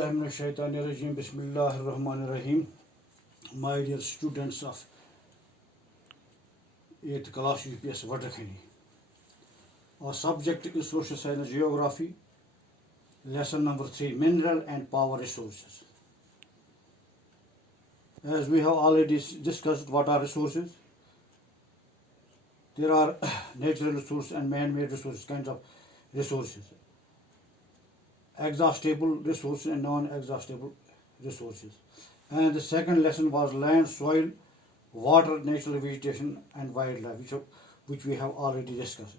Auzubillahiminash-shaytanir-rajim. Bismillahir-rahmanir-rahim. My dear students of 8th class UPS Vadakhani. Our subject is Social Science Geography. Lesson number 3, Mineral and Power Resources. As we have already discussed what are resources, there are natural resources and man-made resources, kinds of resources. Exhaustible resources and non-exhaustible resources. And the second lesson was land, soil, water, natural vegetation and wildlife, which we have already discussed.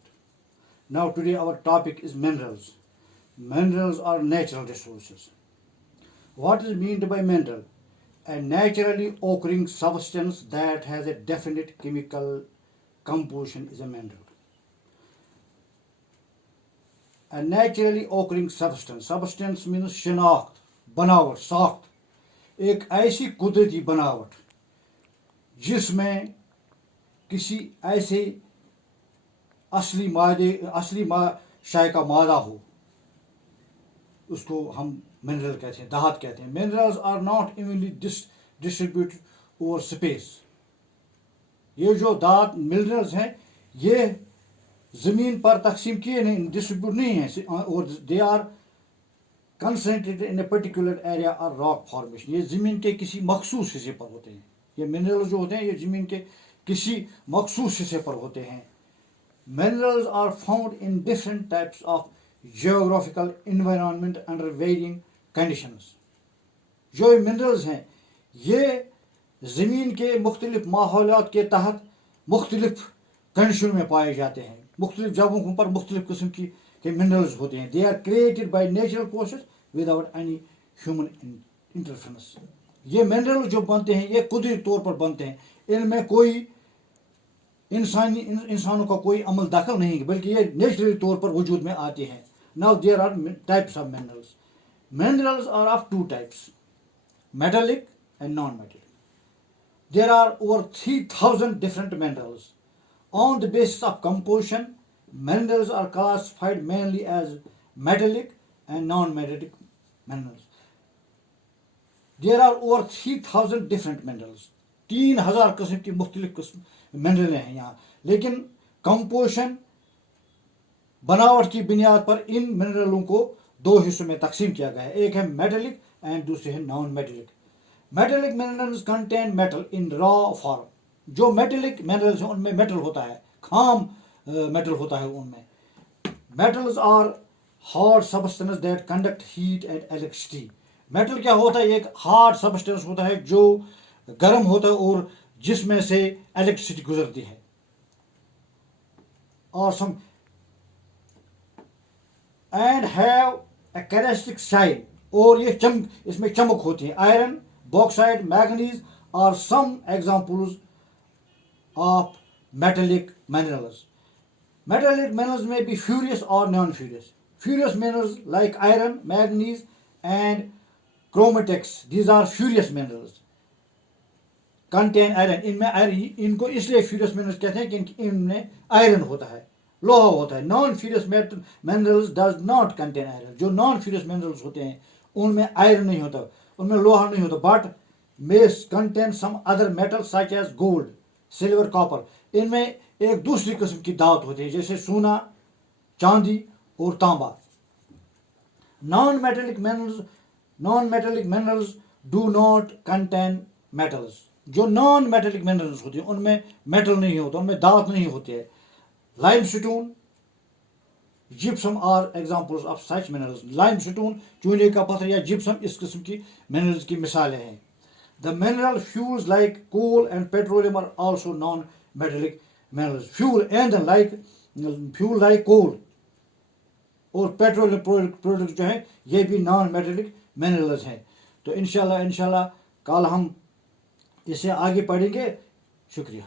Now today our topic is minerals. Minerals are natural resources. What is meant by mineral? A naturally occurring substance that has a definite chemical composition is a mineral. A naturally occurring substance. Substance means शिनाख्त, बनावट, साख्त. एक ऐसी कुदरती बनावट जिसमें किसी ऐसे असली शाय का मादा हो, उसको हम मिनरल कहते हैं, धात कहते हैं. Minerals are not evenly distributed over space. ये जो धात मिनरल्स हैं ये जमीन पर तकसीम किए नहीं, डिस्ट्रीब्यूट नहीं है, और they are concentrated in a particular area और रॉक फॉर्मेशन. ये जमीन के किसी मखसूस हिस्से पर होते हैं. ये मिनरल्स जो होते हैं ये जमीन के किसी मखसूस हिस्से पर होते हैं. Minerals are found in different types of geographical environment under varying conditions. जो मिनरल्स हैं ये ज़मीन के मुख्तलिफ माहौलात के तहत मुख्तलिफ कंडीशन में पाए जाते हैं. मुख्तलिफ जगहों पर मुख्तलिफ किस्म के मिनरल्स होते हैं. They are created by natural process without any human interference. ये मिनरल जो बनते हैं ये कुदरती तौर पर बनते हैं. इनमें कोई इंसानों का कोई अमल दखल नहीं है, बल्कि ये नेचुरली तौर पर वजूद में आते हैं. Now there are types of minerals. Minerals are of two types, metallic and non metallic. There are over 3,000 different minerals. On the basis of composition, minerals are classified mainly as metallic and non-metallic minerals. There are over 3,000 different minerals. 3,000 किस्म की मुख्तलिफ किस्म mineral हैं यहाँ. लेकिन composition बनावट की बुनियाद पर इन मिनरलों को दो हिस्सों में तकसीम किया गया है. एक है मेटेलिक एंड दूसरे है non metallic. Metallic minerals contain metal इन रॉ फॉर्म. जो मेटेलिक मिनरल्स हैं उनमें मेटल होता है, खाम मेटल होता है उनमें. Metals are hard substance that conduct heat and electricity. Metal क्या होता है? एक हार्ड सब्सटेंस होता है जो गर्म होता है और जिसमें से इलेक्ट्रिसिटी गुजरती है. और some and have a characteristic shine, और ये इसमें चमक होती है. Iron, bauxite, manganese are some examples of metallic minerals. Metallic minerals may be furious or non-furious. Furious minerals like iron, manganese and chromatics, these are furious minerals. Contain iron. इनको इसलिए furious minerals कहते हैं कि इनमें iron होता है, लोहा होता है. Non-furious minerals does not contain iron. जो non-furious minerals होते हैं उनमें iron नहीं होता, उनमें लोहा नहीं होता. But may contain some other metal such as gold, silver, copper. इनमें एक दूसरी किस्म की धात होती है जैसे सोना, चांदी और तांबा. Non metallic minerals do not contain metals. जो नॉन मेटेलिक मिनरल्स होती हैं उनमें मेटल नहीं होता, उनमें धात नहीं होती है. Limestone, gypsum are examples of such minerals. Limestone, चूने का पत्थर या जिप्सम इस किस्म की मिनरल्स की मिसालें हैं. The mineral fuels like coal and petroleum are also non metallic minerals. Fuel like coal और पेट्रोलियम प्रोडक्ट जो है ये भी नॉन मेटेलिक मिनरल्स हैं. तो इंशाल्लाह कल हम इसे आगे पढ़ेंगे. शुक्रिया.